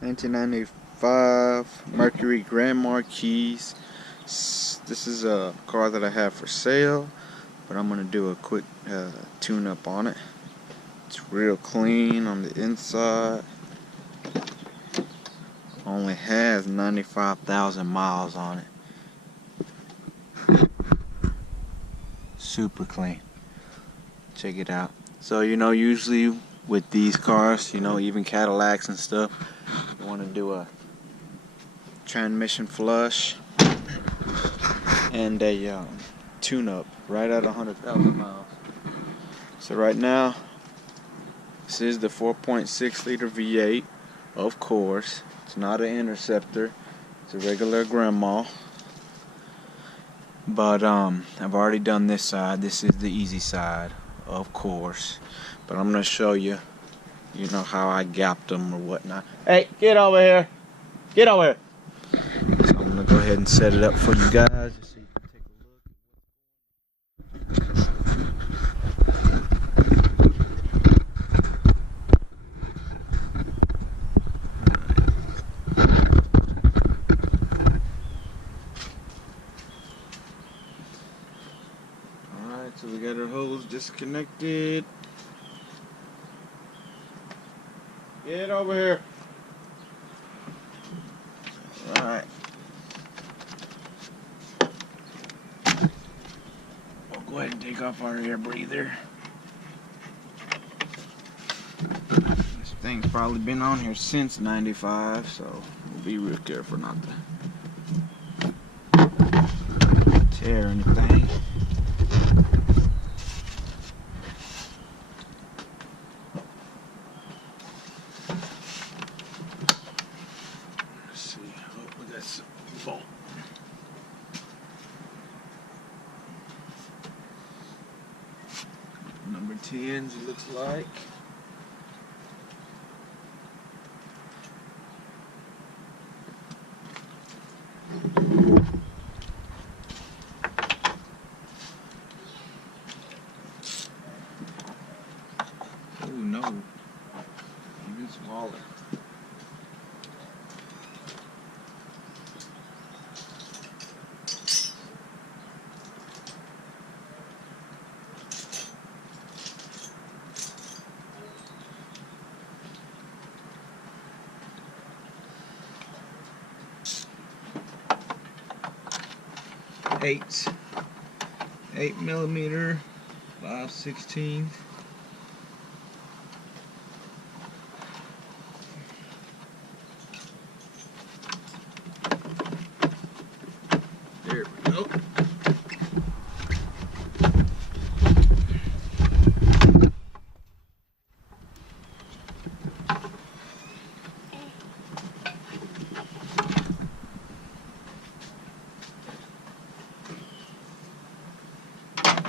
1995 Mercury Grand Marquis. This is a car that I have for sale, but I'm gonna do a quick tune-up on it. It's real clean on the inside. Only has 95,000 miles on it. Super clean. Check it out. So usually with these cars, even Cadillacs and stuff, you want to do a transmission flush and a tune-up right at 100,000 miles. So right now, this is the 4.6 liter V8, of course. It's not an Interceptor, it's a regular grandma. But I've already done this side. This is the easy side, of course. But I'm gonna show you, how I gapped them or whatnot. Hey, get over here! Get over here! So I'm gonna go ahead and set it up for you guys, just so you can take a look. Alright, so we got our hose disconnected. Get over here. Alright. We'll go ahead and take off our air breather. This thing's probably been on here since '95, so we'll be real careful not to tear anything. That's bolt. Number 10s, it looks like. Oh no, even smaller. Eight millimeter, 5/16. There we go.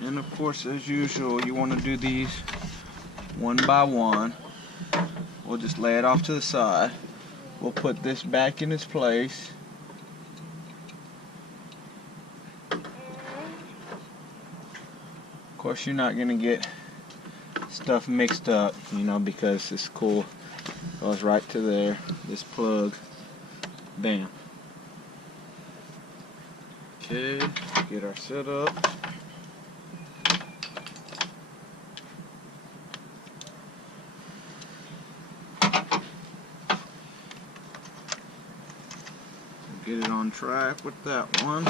And of course, as usual, you want to do these one by one. We'll just lay it off to the side. We'll put this back in its place. Of course, you're not going to get stuff mixed up, because this cool goes right to there. This plug, bam. Okay, get our setup. Get it on track with that one.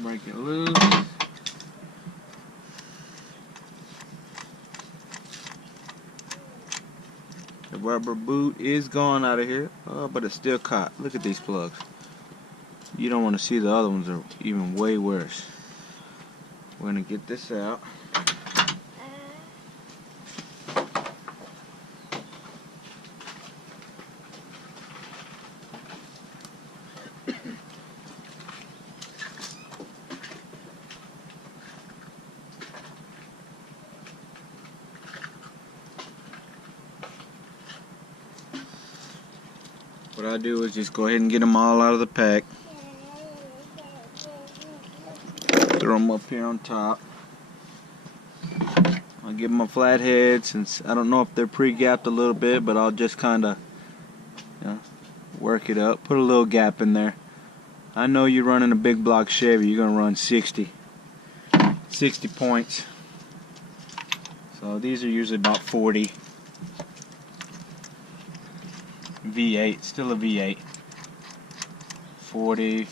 Break it loose. The rubber boot is gone out of here, but it's still caught. Look at these plugs. You don't want to see the other ones are even way worse. We're going to get this out. What I do is just go ahead and get them all out of the pack. throw them up here on top. I'll give them a flat head, since I don't know if they're pre-gapped a little bit, but I'll just kind of, you know, work it up. Put a little gap in there. I know you're running a big block Chevy, you're gonna run 60 points. So these are usually about 40. V8, still a V8. 40,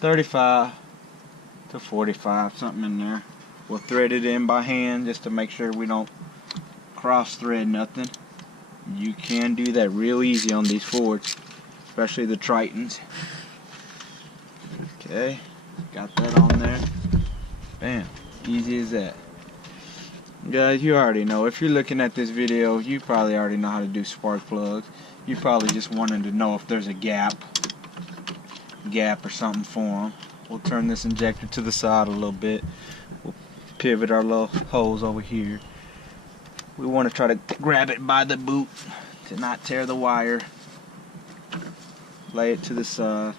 35 to 45, something in there. We'll thread it in by hand just to make sure we don't cross thread nothing. You can do that real easy on these Fords, especially the Tritons. Okay, got that on there. Bam, easy as that. Guys, you already know, if you're looking at this video, you probably already know how to do spark plugs. You probably just wanted to know if there's a gap or something for them. We'll turn this injector to the side a little bit. We'll pivot our little hose over here. We want to try to grab it by the boot to not tear the wire. Lay it to the side.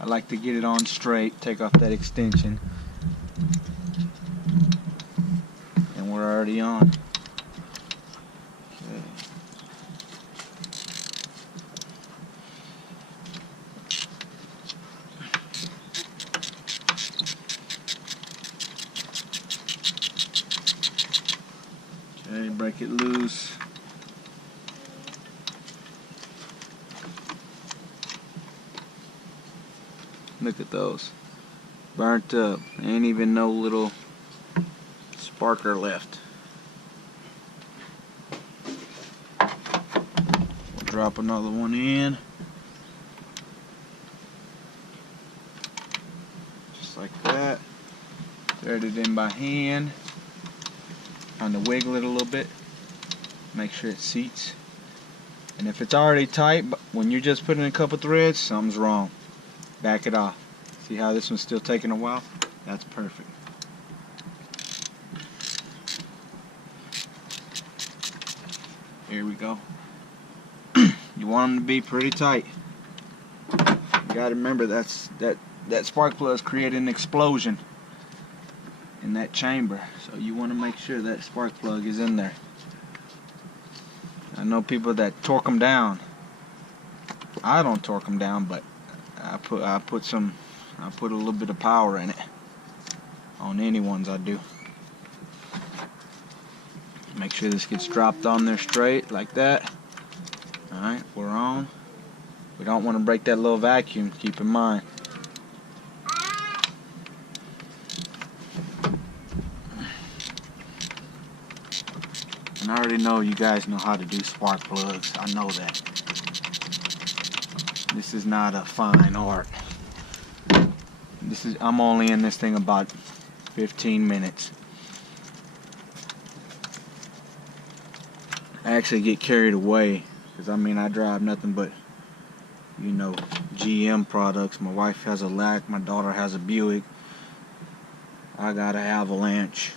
I like to get it on straight, take off that extension. And we're already on. Okay, break it loose. Look at those. Burnt up. Ain't even no little sparker left. We'll drop another one in. Just like that. Thread it in by hand. Kind of wiggle it a little bit. Make sure it seats. And if it's already tight, but when you're just putting in a couple threads, something's wrong. Back it off. See how this one's still taking a while? That's perfect. Here we go. You want them to be pretty tight. You gotta remember that spark plug is creating an explosion in that chamber. So you want to make sure that spark plug is in there. I know people that torque them down. I don't torque them down, but I put a little bit of power in it. On any ones I do. Make sure this gets dropped on there straight like that. Alright, we're on. We don't want to break that little vacuum, keep in mind. And I already know you guys know how to do spark plugs. I know that. This is not a fine art. I'm only in this thing about 15 minutes. I actually get carried away because I mean I drive nothing but, you know, GM products. My wife has a Lac, my daughter has a Buick. I got an Avalanche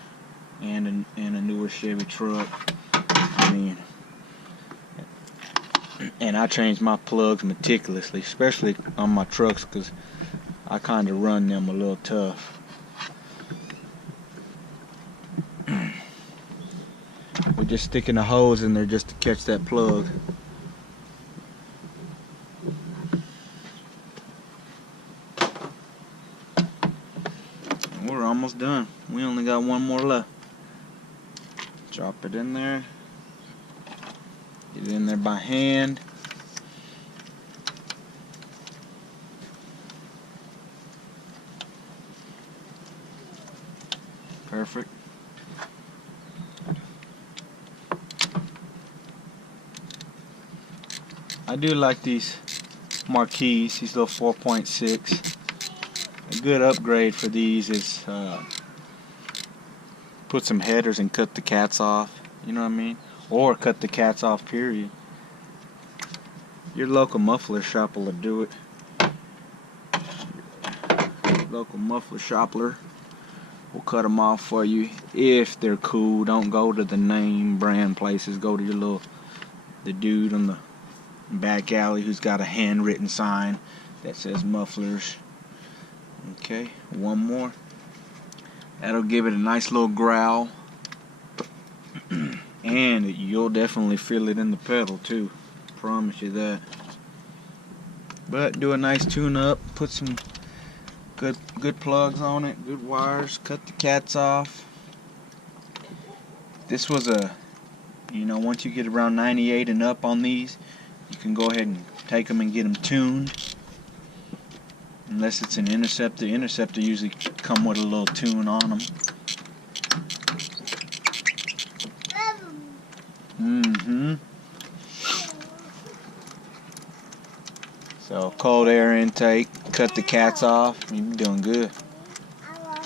and a newer Chevy truck. I mean, and I change my plugs meticulously, especially on my trucks, because I kind of run them a little tough. We're just sticking a hose in there just to catch that plug. And we're almost done. We only got one more left. Drop it in there. Get it in there by hand. Perfect. I do like these marquis, these little 4.6. A good upgrade for these is put some headers and cut the cats off. You know what I mean? Or cut the cats off, period. Your local muffler shop will do it. Local muffler shopper will cut them off for you if they're cool. Don't go to the name brand places. Go to your the dude on back alley who's got a handwritten sign that says mufflers. Okay, one more. That'll give it a nice little growl. And you'll definitely feel it in the pedal too. Promise you that. But do a nice tune up, put some good plugs on it, good wires, cut the cats off. This was a, once you get around 98 and up on these, you can go ahead and take them and get them tuned. Unless it's an Interceptor. Interceptor usually come with a little tune on them. So cold air intake, cut the cats off. You're doing good.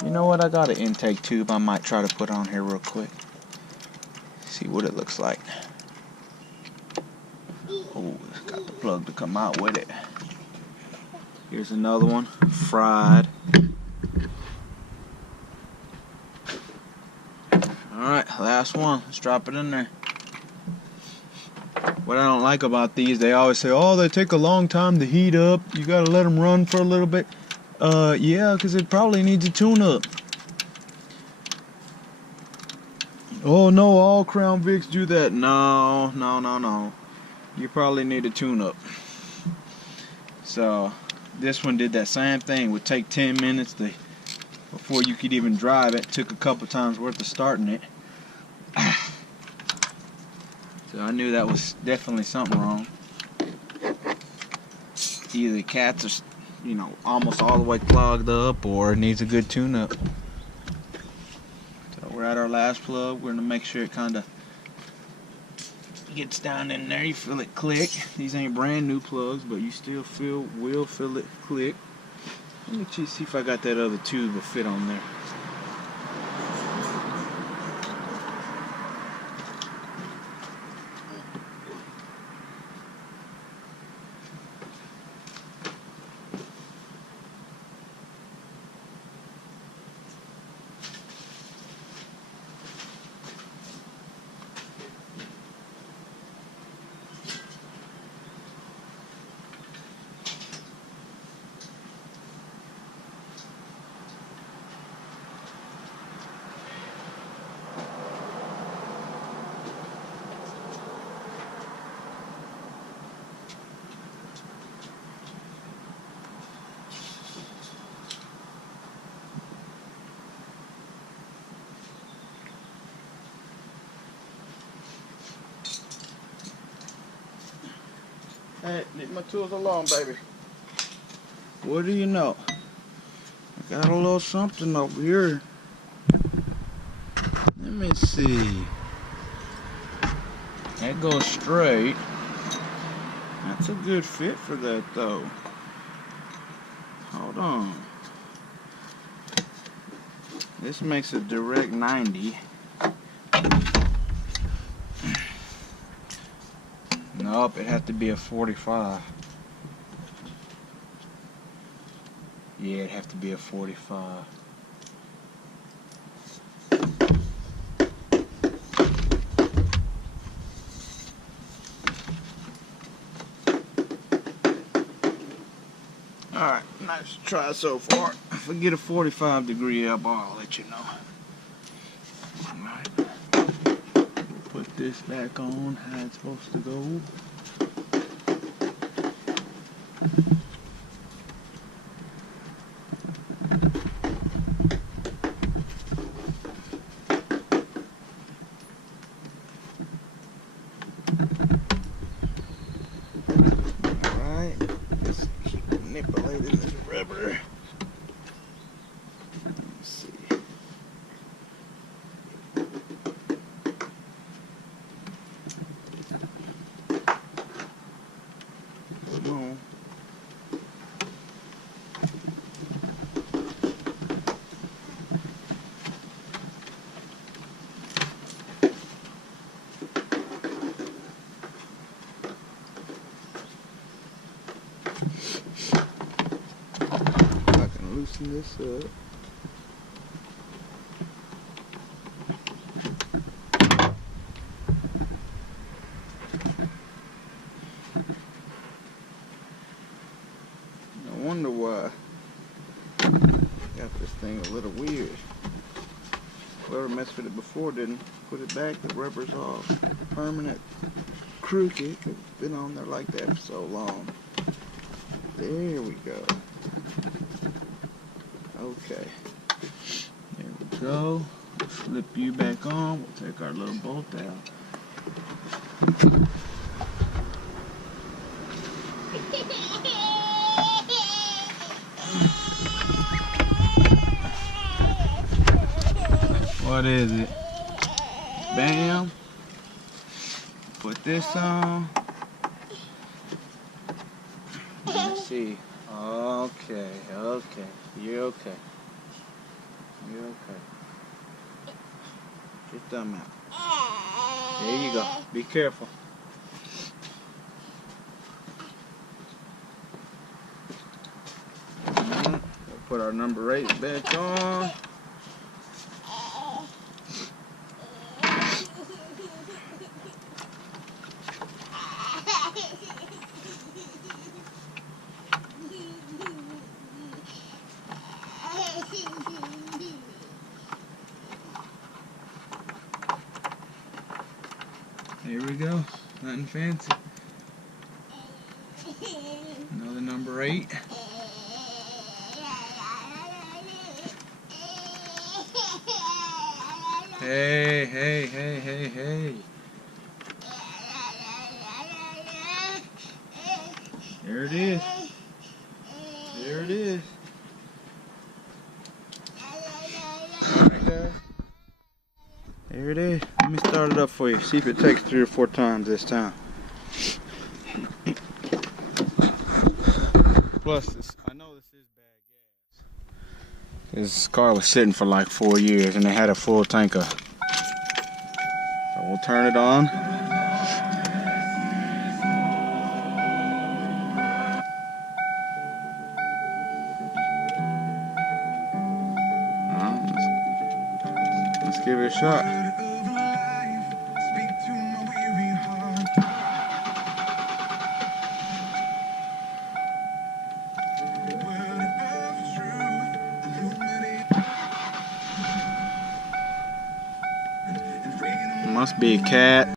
You know what? I got an intake tube I might try to put on here real quick. See what it looks like. Oh, it's got the plug to come out with it. Here's another one, fried. Alright, last one. Let's drop it in there. What I don't like about these, they always say, oh, they take a long time to heat up. You gotta let them run for a little bit. Yeah, because it probably needs a tune-up. Oh no, all Crown Vics do that. No. You probably need a tune-up. So, this one did that same thing. It would take 10 minutes before you could even drive it. Took a couple times worth of starting it. So I knew that was definitely something wrong. Either the cats are, almost all the way clogged up, or it needs a good tune-up. So we're at our last plug. We're gonna make sure it kind of gets down in there. You feel it click. These ain't brand new plugs, but you still will feel it click. Let me see if I got that other tube will fit on there. Hey, leave my tools alone, baby. What do you know? I got a little something over here. Let me see. That goes straight. That's a good fit for that, though. Hold on. This makes a direct 90. Nope, it has to be a 45. Yeah, it'd have to be a 45. Alright, nice try so far. If I get a 45-degree elbow, I'll let you know. Alright. Put this back on how it's supposed to go. Alright, just keep manipulating this rubber. Let's see. Come on. I can loosen this up. wonder why. Got this thing a little weird. Whoever messed with it before didn't put it back. The rubber's all permanent crooked. It's been on there like that for so long. There we go. Okay. There we go. Flip you back on. We'll take our little bolt out. What is it? Bam. Put this on. Let's see. Okay, okay. You're okay. You're okay. Get your thumb out. There you go. Be careful. We'll put our number 8 back on. Here we go. Nothing fancy. Another number 8. Hey, hey, hey, hey, hey. There it is. There it is. Alright, guys. There it is. Let me start it up for you. See if it takes 3 or 4 times this time. Plus, I know this is bad gas. This car was sitting for like 4 years and it had a full tank of. So we'll turn it on. Let's give it a shot. Must be a cat.